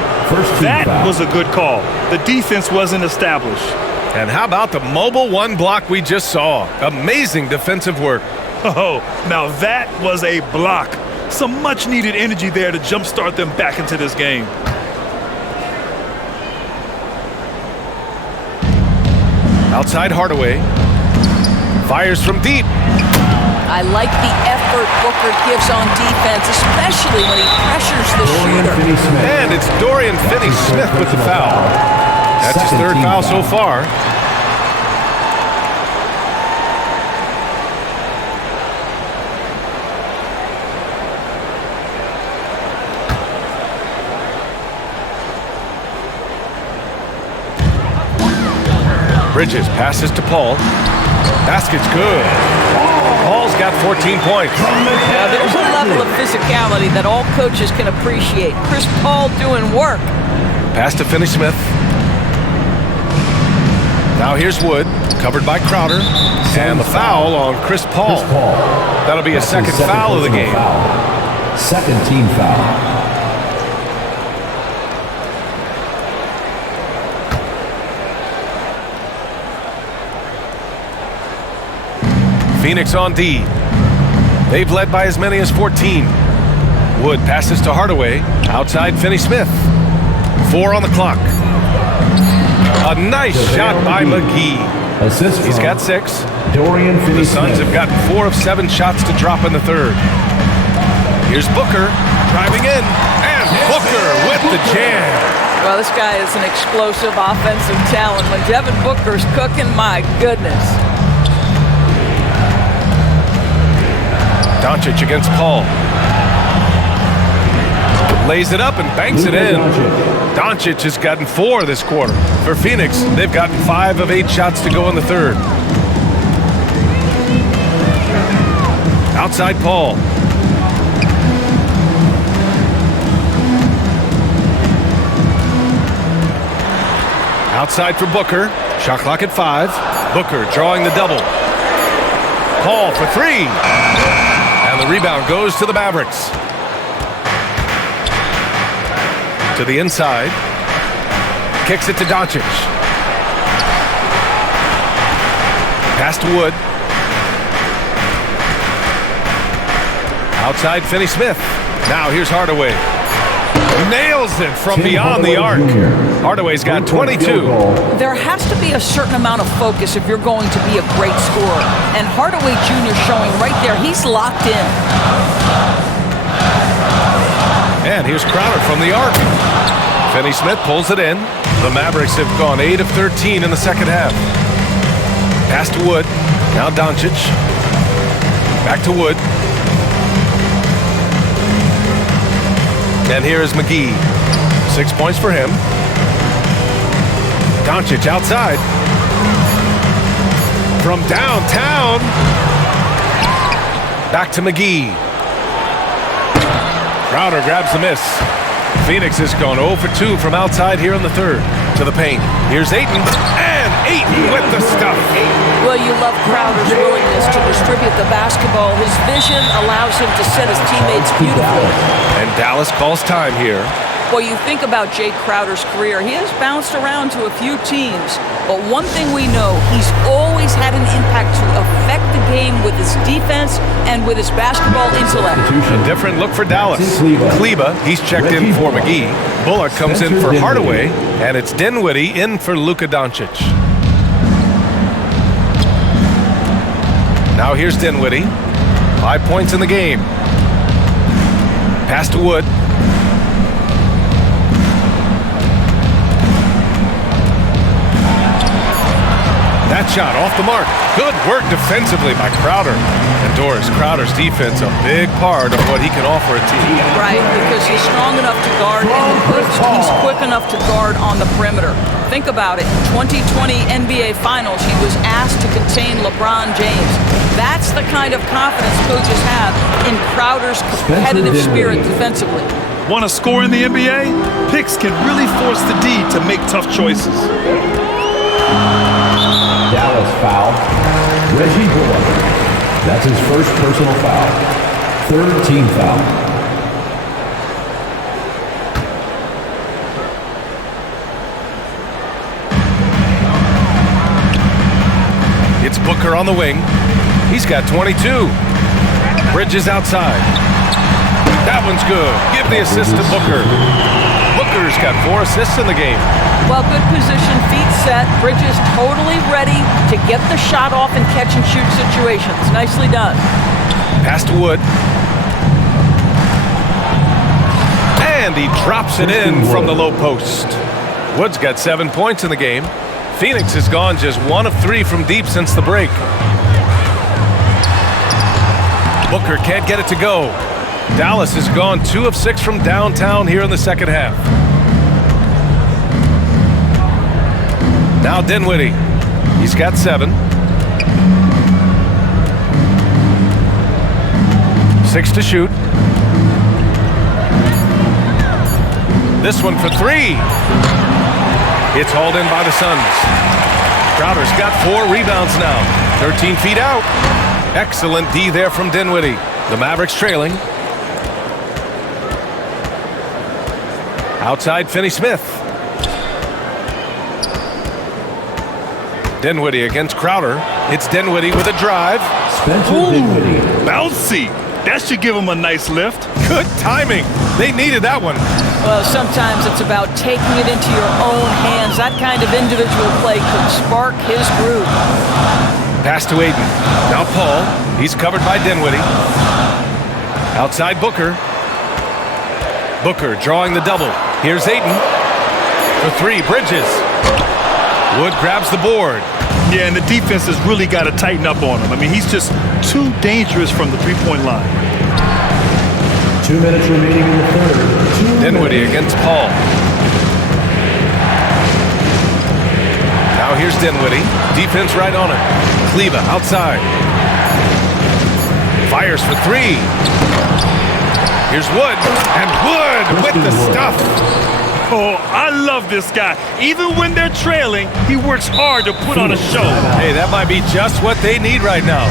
That was a good call. The defense wasn't established. And how about the mobile 1 block we just saw? Amazing defensive work. Oh, now that was a block. Some much-needed energy there to jumpstart them back into this game. Outside Hardaway. Fires from deep. I like the effort Booker gives on defense, especially when he pressures the shooter. And it's Dorian Finney-Smith with the foul. That's his 3rd foul so far. Bridges passes to Paul. Basket's good. Paul's got 14 points. Now, there's a level of physicality that all coaches can appreciate. Chris Paul doing work. Pass to Finney-Smith. Now here's Wood, covered by Crowder. And the foul on Chris Paul. That'll be a second foul of the game. Second team foul. Phoenix on D. They've led by as many as 14. Wood passes to Hardaway. Outside Finney-Smith. 4 on the clock. A nice shot by McGee. Assist. He's got 6. Dorian The Suns have gotten 4 of 7 shots to drop in the third. Here's Booker driving in. And Booker with the jam. Well, this guy is an explosive offensive talent. When Devin Booker's cooking, my goodness. Doncic against Paul. Lays it up and banks it in. Doncic has gotten 4 this quarter. For Phoenix, they've gotten 5 of 8 shots to go in the third. Outside Paul. Outside for Booker. Shot clock at 5. Booker drawing the double. Paul for 3. And the rebound goes to the Mavericks. To the inside. Kicks it to Doncic. Pass to Wood. Outside Finney-Smith. Now here's Hardaway. Nails it from beyond the arc. Hardaway's got 22. There has to be a certain amount of focus if you're going to be a great scorer. And Hardaway Jr. showing right there, he's locked in. And here's Crowder from the arc. Finney-Smith pulls it in. The Mavericks have gone 8 of 13 in the second half. Pass to Wood. Now Doncic. Back to Wood. And here is McGee. 6 points for him. Doncic outside. From downtown. Back to McGee. Crowder grabs the miss. Phoenix has gone 0 for 2 from outside here in the third. To the paint. Here's Ayton. And Ayton with the stuff. Well, you love Crowder's willingness to distribute the basketball. His vision allows him to set his teammates beautifully. And Dallas calls time here. Well, you think about Jay Crowder's career. He has bounced around to a few teams. But one thing we know, he's always had an impact to affect the game with his defense and with his basketball intellect. A different look for Dallas. Kleba, he's checked in for McGee. Bullock comes in for Hardaway. And it's Dinwiddie in for Luka Doncic. Now here's Dinwiddie. 5 points in the game. Pass to Wood. That shot off the mark. Good work defensively by Crowder. And Doris, Crowder's defense a big part of what he can offer a team. Right, because he's strong enough to guard and he's quick enough to guard on the perimeter. Think about it. 2020 NBA Finals, he was asked to contain LeBron James. That's the kind of confidence coaches have in Crowder's competitive spirit defensively. Want to score in the NBA? Picks can really force the D to make tough choices. Dallas foul. Reggie Miller. That's his first personal foul. Third team foul. It's Booker on the wing. He's got 22. Bridges outside. That one's good. Give the assist to Booker. Booker's got 4 assists in the game. Well, good position, feet set. Bridges totally ready to get the shot off in catch-and-shoot situations. Nicely done. Pass to Wood. And he drops it in from the low post. Wood's got 7 points in the game. Phoenix has gone just 1 of 3 from deep since the break. Booker can't get it to go. Dallas has gone 2 of 6 from downtown here in the second half. Now Dinwiddie. He's got 7. 6 to shoot. This one for 3. It's hauled in by the Suns. Crowder's got 4 rebounds now. 13 feet out. Excellent D there from Dinwiddie. The Mavericks trailing. Outside Se7enth. Dinwiddie against Crowder. It's Dinwiddie with a drive. Ooh, bouncy. That should give him a nice lift. Good timing. They needed that one. Well, sometimes it's about taking it into your own hands. That kind of individual play could spark his groove. Pass to Aiden. Now Paul. He's covered by Dinwiddie. Outside Booker. Booker drawing the double. Here's Aiden. For 3, Bridges. Wood grabs the board. Yeah, and the defense has really got to tighten up on him. I mean, he's just too dangerous from the three-point line. 2 minutes remaining in the third. Dinwiddie against Paul. Now here's Dinwiddie. Defense right on him. Kleba outside. Fires for 3. Here's Wood. And Wood with the stuff. Oh, I love this guy. Even when they're trailing, he works hard to put on a show. Hey, that might be just what they need right now.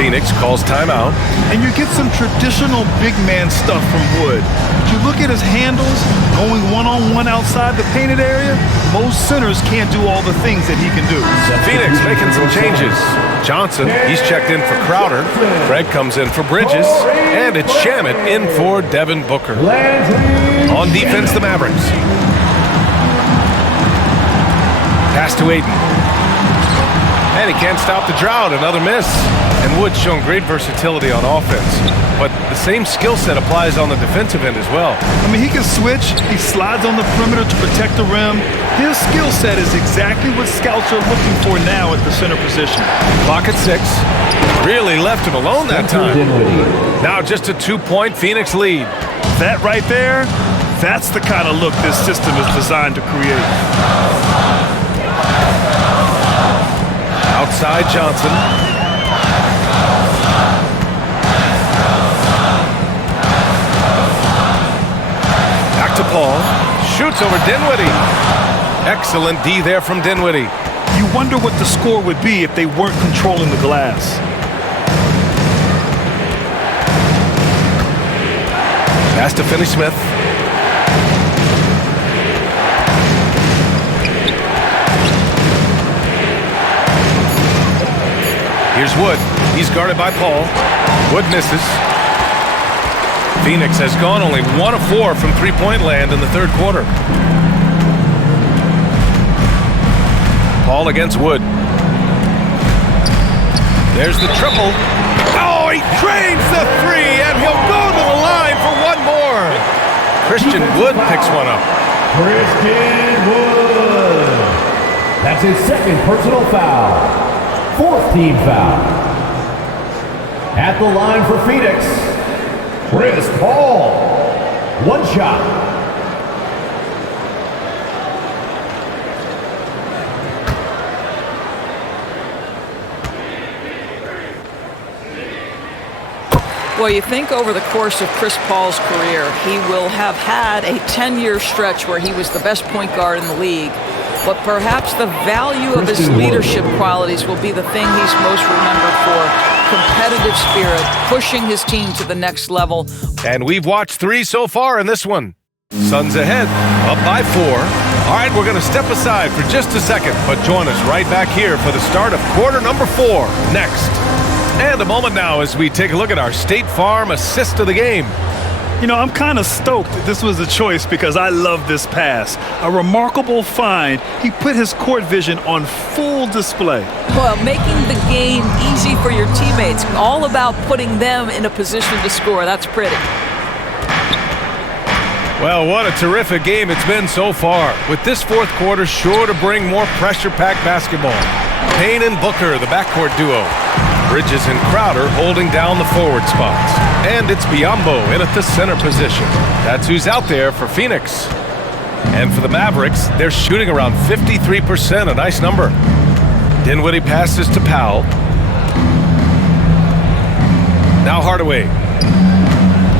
Phoenix calls timeout. And you get some traditional big man stuff from Wood. If you look at his handles, going one-on-one outside the painted area, most centers can't do all the things that he can do. Phoenix making some changes. Johnson, he's checked in for Crowder. Craig comes in for Bridges. And it's Shamet in for Devin Booker. On defense, the Mavericks. Pass to Aiden. And he can't stop the drought. Another miss. And Wood's shown great versatility on offense. But the same skill set applies on the defensive end as well. I mean, he can switch. He slides on the perimeter to protect the rim. His skill set is exactly what scouts are looking for now at the center position. Clock at 6. Really left him alone that time. Now just a 2-point Phoenix lead. That right there, that's the kind of look this system is designed to create. Outside Johnson. Back to Paul. Shoots over Dinwiddie. Excellent D there from Dinwiddie. You wonder what the score would be if they weren't controlling the glass. Pass to Se7enth. Here's Wood. He's guarded by Paul. Wood misses. Phoenix has gone only 1 of 4 from three-point land in the third quarter. Paul against Wood. There's the triple. Oh, he drains the 3, and he'll go to the line for one more. Christian Wood picks one up. Christian Wood. That's his second personal foul. 4th team foul. At the line for Phoenix, Chris Paul. 1 shot. Well, you think over the course of Chris Paul's career, he will have had a 10-year stretch where he was the best point guard in the league. But perhaps the value of his leadership qualities will be the thing he's most remembered for. Competitive spirit, pushing his team to the next level. And we've watched 3 so far in this one. Suns ahead, up by 4. All right, we're going to step aside for just a second, but join us right back here for the start of quarter number 4 next. And a moment now as we take a look at our State Farm assist of the game. You know, I'm kind of stoked that this was a choice because I love this pass. A remarkable find. He put his court vision on full display. Well, making the game easy for your teammates. All about putting them in a position to score. That's pretty. Well, what a terrific game it's been so far. With this fourth quarter sure to bring more pressure-packed basketball. Payne and Booker, the backcourt duo. Bridges and Crowder holding down the forward spots. And it's Biyombo in at the center position. That's who's out there for Phoenix. And for the Mavericks, they're shooting around 53%, a nice number. Dinwiddie passes to Powell. Now Hardaway.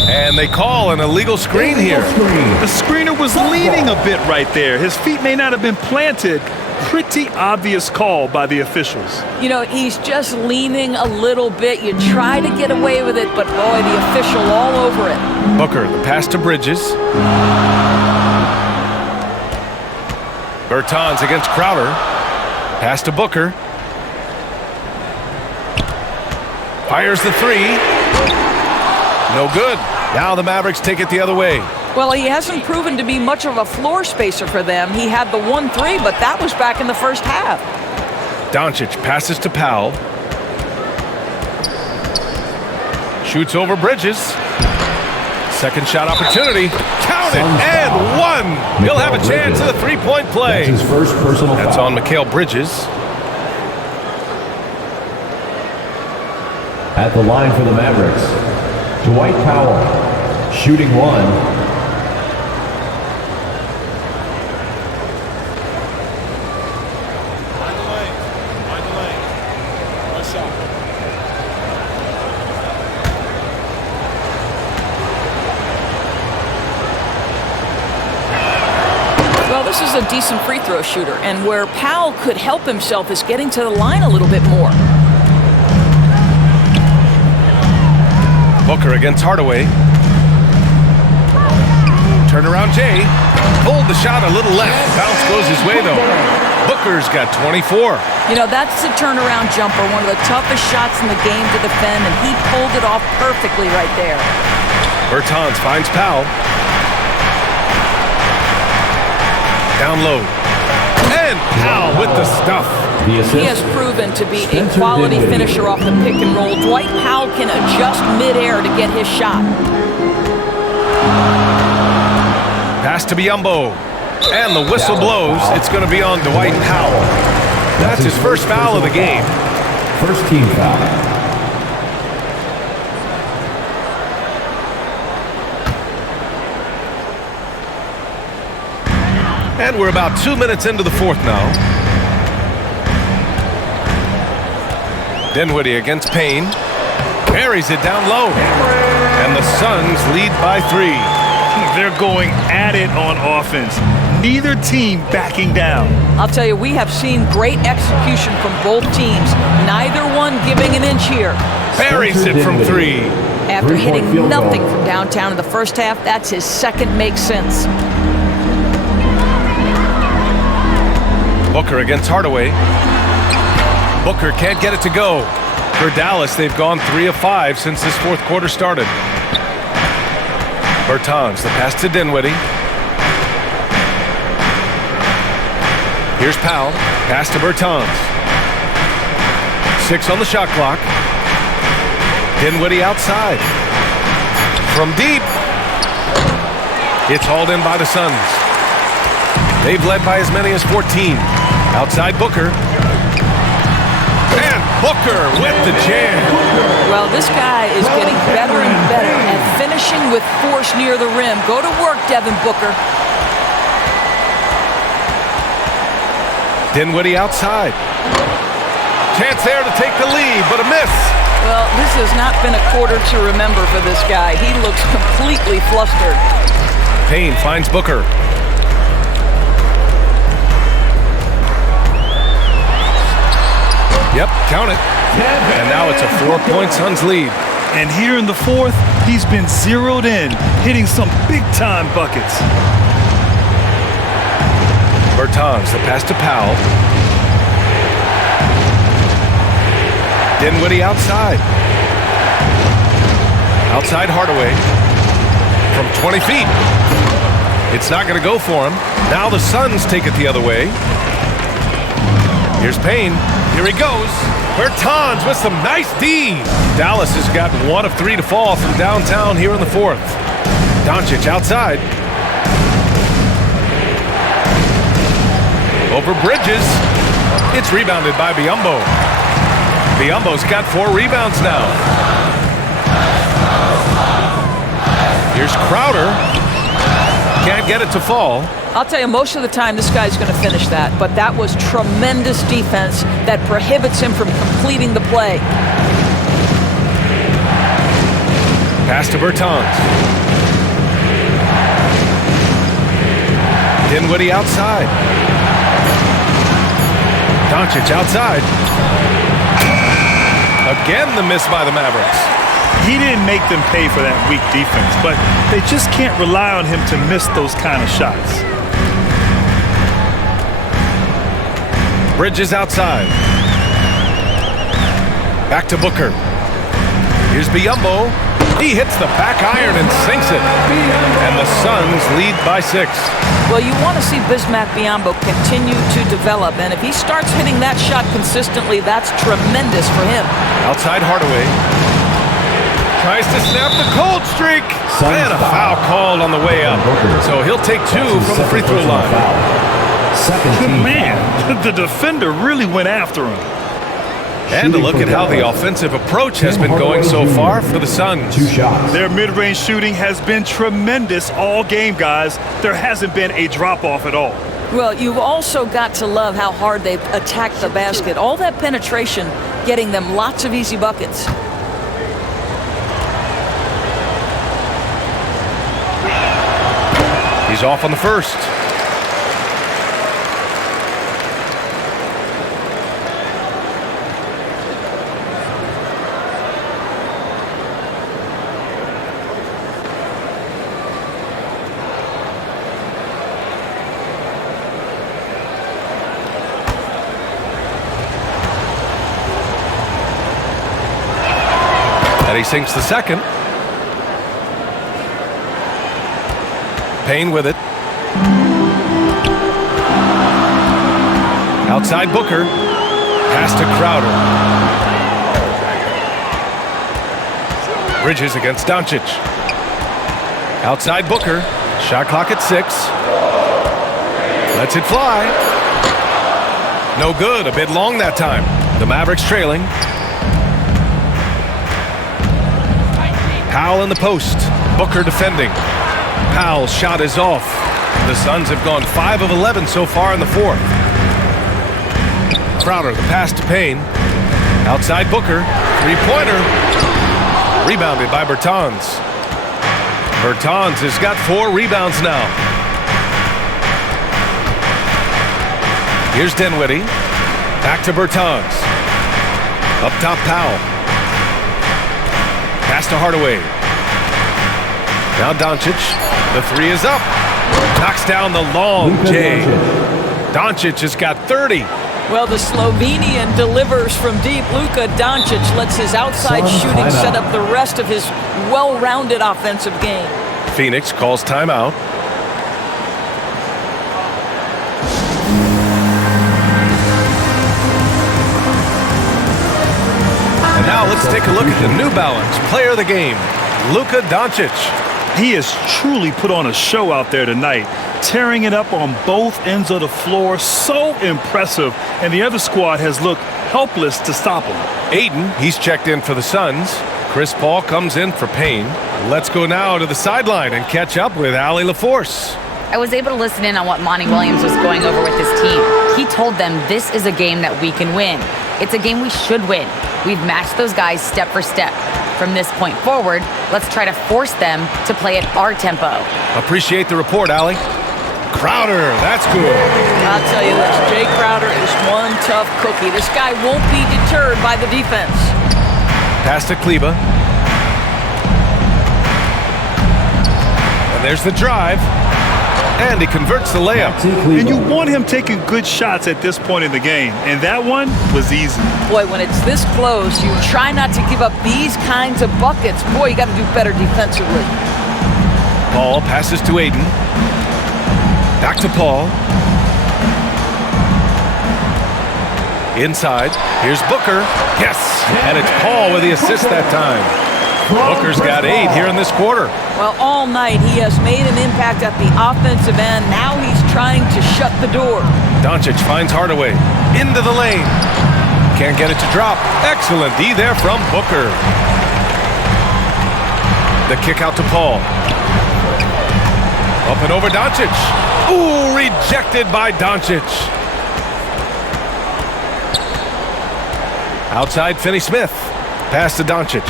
And they call an illegal screen here. The screener was leaning a bit right there. His feet may not have been planted. Pretty obvious call by the officials. You know, he's just leaning a little bit. You try to get away with it, but boy, the official all over it. Booker, the pass to Bridges. Bertans against Crowder. Pass to Booker. Fires the three. No good. Now the Mavericks take it the other way. Well, he hasn't proven to be much of a floor spacer for them. He had the 1-3, but that was back in the first half. Doncic passes to Powell. Shoots over Bridges. Second shot opportunity. Count it and one. He'll have a chance at a three-point play. That's his first personal foul. That's on Mikal Bridges. At the line for the Mavericks, Dwight Powell, shooting one. Well, this is a decent free throw shooter, and where Powell could help himself is getting to the line a little bit more. Booker against Hardaway. Turnaround Jay. Pulled the shot a little left. Bounce goes his way, though. Booker's got 24. You know, that's a turnaround jumper, one of the toughest shots in the game to defend, and he pulled it off perfectly right there. Bertans finds Powell. Down low. And Powell with the stuff. He has proven to be a quality finisher off the pick and roll. Dwight Powell can adjust midair to get his shot. Pass to Biyombo. And the whistle blows. It's going to be on Dwight Powell. That's his first foul of the game. First team foul. And we're about 2 minutes into the fourth now. Dinwiddie against Payne. Carries it down low. And the Suns lead by 3. They're going at it on offense. Neither team backing down. I'll tell you, we have seen great execution from both teams. Neither one giving an inch here. Buries it from 3. After hitting nothing from downtown in the first half, that's his second make since. Booker against Hardaway. Booker can't get it to go. For Dallas, they've gone 3 of 5 since this fourth quarter started. Bertans, the pass to Dinwiddie. Here's Powell. Pass to Bertans. 6 on the shot clock. Dinwiddie outside. From deep. It's hauled in by the Suns. They've led by as many as 14. Outside Booker. And Booker with the jam. Well, this guy is getting better and better at finishing with force near the rim. Go to work, Devin Booker. Dinwiddie outside. Chance there to take the lead, but a miss. Well, this has not been a quarter to remember for this guy. He looks completely flustered. Payne finds Booker. Yep, count it. And now it's a 4-point Suns lead. And here in the fourth, he's been zeroed in, hitting some big-time buckets. Bertans, the pass to Powell. Dinwiddie outside. Outside Hardaway. From 20 feet. It's not going to go for him. Now the Suns take it the other way. Here's Payne. Here he goes. Bertans with some nice D. Dallas has got 1 of 3 to fall from downtown here in the fourth. Doncic outside. Over Bridges. It's rebounded by Biyombo. Biyombo's got 4 rebounds now. Here's Crowder. Can't get it to fall. I'll tell you, most of the time this guy's going to finish that, but that was tremendous defense that prohibits him from completing the play. Pass to Bertans. Dinwiddie outside. Doncic outside. Again, the miss by the Mavericks. He didn't make them pay for that weak defense, but they just can't rely on him to miss those kind of shots. Bridges outside. Back to Booker. Here's Biyombo. He hits the back iron and sinks it. And the Suns lead by 6. Well, you want to see Bismack Biyombo continue to develop, and if he starts hitting that shot consistently, that's tremendous for him. Outside Hardaway. Tries to snap the cold streak. And a foul called on the way up. So he'll take 2 from the free throw line. Man, the defender really went after him. And a look at how the offensive approach has been going so far for the Suns. Their mid-range shooting has been tremendous all game, guys. There hasn't been a drop-off at all. Well, you've also got to love how hard they've attacked the basket. All that penetration, getting them lots of easy buckets. He's off on the first. And he sinks the second. Payne with it. Outside Booker. Pass to Crowder. Bridges against Doncic. Outside Booker. Shot clock at 6. Lets it fly. No good. A bit long that time. The Mavericks trailing. Powell in the post. Booker defending. Powell's shot is off. The Suns have gone 5 of 11 so far in the fourth. Crowder, the pass to Payne. Outside Booker. Three-pointer. Rebounded by Bertans. Bertans has got 4 rebounds now. Here's Dinwiddie. Back to Bertans. Up top, Powell. Pass to Hardaway. Now Doncic. The 3 is up. Knocks down the long J. Doncic has got 30. Well, the Slovenian delivers from deep. Luka Doncic lets his outside shooting set up the rest of his well-rounded offensive game. Phoenix calls timeout. And now let's take a look at the New Balance player of the game, Luka Doncic. He has truly put on a show out there tonight, tearing it up on both ends of the floor. So impressive, and the other squad has looked helpless to stop him. Aiden, he's checked in for the Suns. Chris Paul comes in for Payne. Let's go now to the sideline and catch up with Allie LaForce. I was able to listen in on what Monty Williams was going over with his team. He told them this is a game that we can win. It's a game we should win. We've matched those guys step for step. From this point forward, let's try to force them to play at our tempo. Appreciate the report, Allie. Crowder, that's good. I'll tell you this, Jay Crowder is one tough cookie. This guy won't be deterred by the defense. Pass to Kleba. And there's the drive. And he converts the layup. And you want him taking good shots at this point in the game. And that one was easy. Boy, when it's this close, you try not to give up these kinds of buckets. Boy, you got to do better defensively. Paul passes to Aiden. Back to Paul. Inside. Here's Booker. Yes! And it's Paul with the assist that time. Booker's got 8 here in this quarter. Well, all night he has made an impact at the offensive end. Now he's trying to shut the door. Doncic finds Hardaway. Into the lane. Can't get it to drop. Excellent D there from Booker. The kick out to Paul. Up and over Doncic. Ooh, rejected by Doncic. Outside Finney-Smith. Pass to Doncic.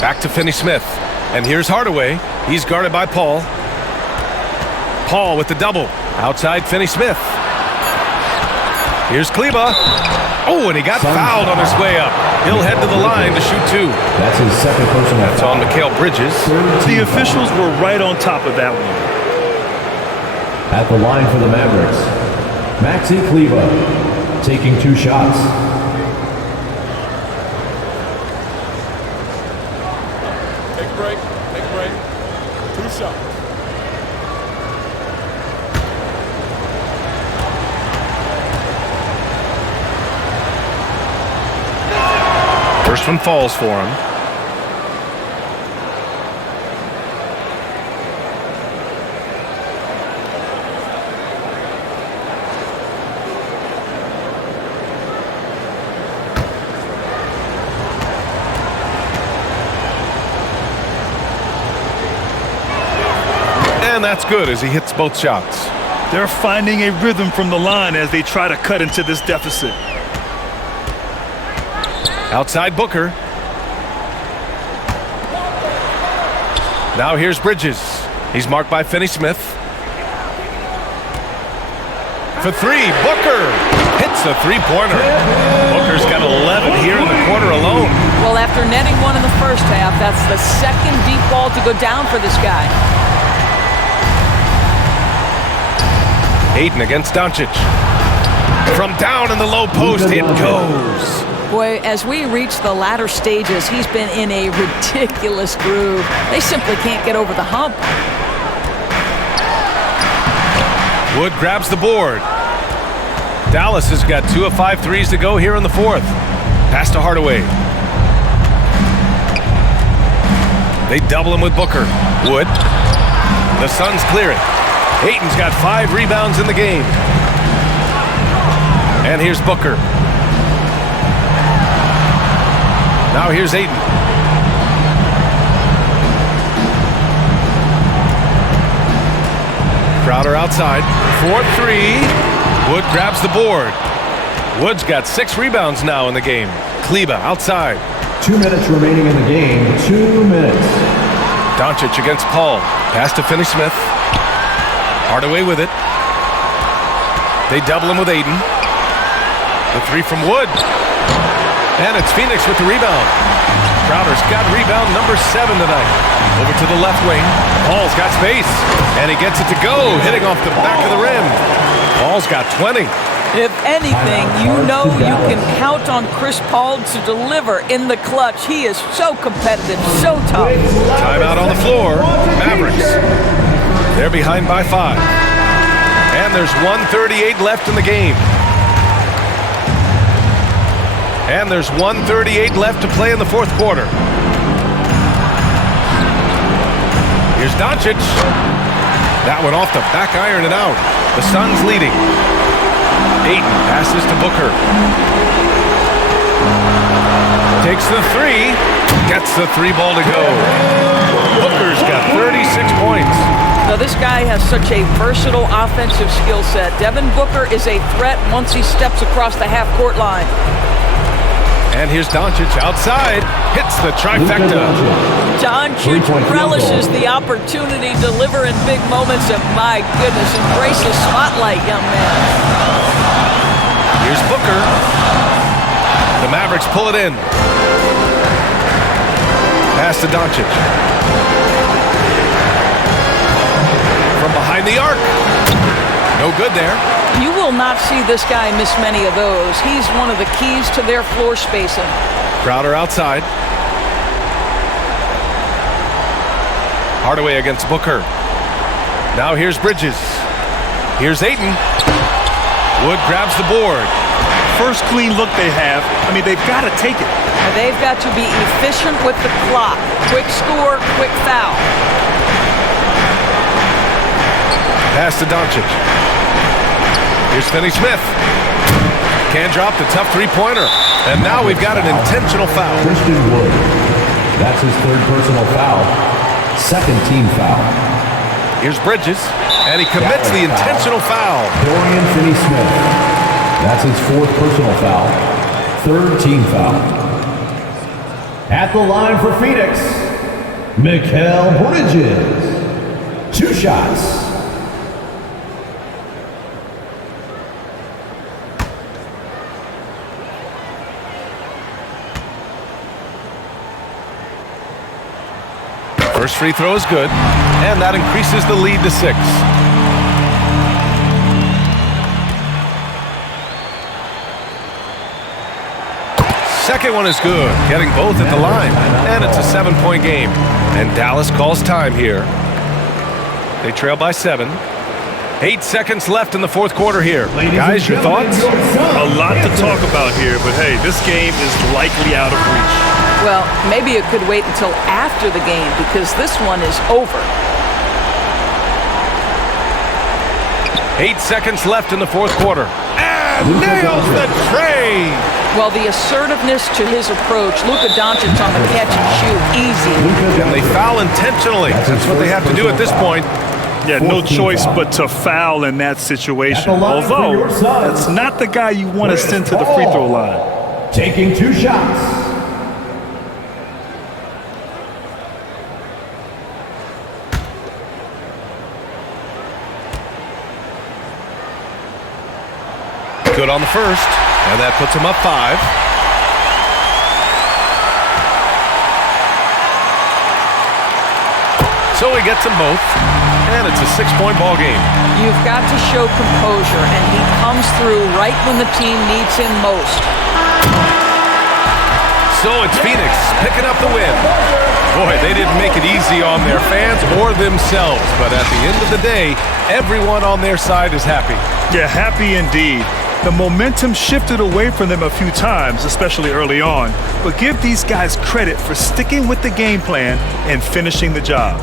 Back to Finney-Smith. And here's Hardaway. He's guarded by Paul. Paul with the double. Outside Finney-Smith. Here's Kleba. Oh, and he got fouled on his way up. He'll head to the line to shoot 2. That's his second personal That's foul. on Mikal Bridges. The officials were right on top of that one. At the line for the Mavericks, Maxi Kleba taking 2 shots. Take a break. Take a break. 2 shots. First one falls for him. And that's good as he hits both shots. They're finding a rhythm from the line as they try to cut into this deficit. Outside Booker. Now here's Bridges. He's marked by Finney-Smith. For 3, Booker hits a 3-pointer. Booker's got 11 here in the quarter alone. Well, after netting 1 in the first half, that's the second deep ball to go down for this guy. Ayton against Doncic. From down in the low post, it goes. Boy, as we reach the latter stages, he's been in a ridiculous groove. They simply can't get over the hump. Wood grabs the board. Dallas has got 2 of 5 threes to go here in the 4th. Pass to Hardaway. They double him with Booker. Wood. The Suns clear it. Ayton's got 5 rebounds in the game. And here's Booker. Now here's Ayton. Crowder outside. 4-3. Wood grabs the board. Wood's got 6 rebounds now in the game. Kleba outside. 2 minutes remaining in the game. 2 minutes. Doncic against Paul. Pass to Finney-Smith. Hardaway with it. They double him with Ayton. The 3 from Wood. And it's Phoenix with the rebound. Crowder's got rebound number 7 tonight. Over to the left wing. Paul's got space. And he gets it to go, hitting off the back of the rim. Paul's got 20. If anything, you know you can count on Chris Paul to deliver in the clutch. He is so competitive, so tough. Timeout on the floor. Mavericks. They're behind by 5. And there's 1:38 left in the game. And there's 1:38 left to play in the 4th quarter. Here's Doncic. That one off the back iron and out. The Suns leading. Ayton passes to Booker. Takes the 3. Gets the 3 ball to go. Booker's got 36 points. Now, this guy has such a versatile offensive skill set. Devin Booker is a threat once he steps across the half-court line. And here's Doncic outside. Hits the trifecta. Doncic relishes the opportunity to deliver in big moments, and my goodness, embrace the spotlight, young man. Here's Booker. The Mavericks pull it in. Pass to Doncic. From behind the arc. No good there. You will not see this guy miss many of those. He's one of the keys to their floor spacing. Crowder outside. Hardaway against Booker. Now here's Bridges. Here's Ayton. Wood grabs the board. First clean look they have. I mean, they've got to take it. And they've got to be efficient with the clock. Quick score, quick foul. Pass to Doncic. Here's Finney-Smith. Can't drop the tough 3-pointer. And now we've got an intentional foul. Christian Wood. That's his 3rd personal foul. 2nd team foul. Here's Bridges, and he commits the intentional foul. Dorian Finney-Smith. That's his 4th personal foul. 3rd team foul. At the line for Phoenix, Mikal Bridges. 2 shots. First free throw is good, and that increases the lead to 6. Second one is good, getting both at the line, and it's a 7-point game. And Dallas calls time here. They trail by 7. 8 seconds left in the 4th quarter here. Guys, your thoughts? A lot to talk about here, but hey, this game is likely out of reach. Well, maybe it could wait until after the game because this one is over. 8 seconds left in the 4th quarter. And nails the tray! Well, the assertiveness to his approach, Luka Doncic on the catch and shoot, easy. And they foul intentionally. That's what they have to do at this point. Yeah, no choice but to foul in that situation. Although, that's not the guy you want to send to the free throw line. Taking 2 shots. Good on the first, and that puts him up 5. So he gets them both, and it's a 6-point ball game. You've got to show composure, and he comes through right when the team needs him most. So it's Phoenix picking up the win. Boy, they didn't make it easy on their fans or themselves, but at the end of the day, everyone on their side is happy. Yeah, happy indeed. The momentum shifted away from them a few times, especially early on, but give these guys credit for sticking with the game plan and finishing the job.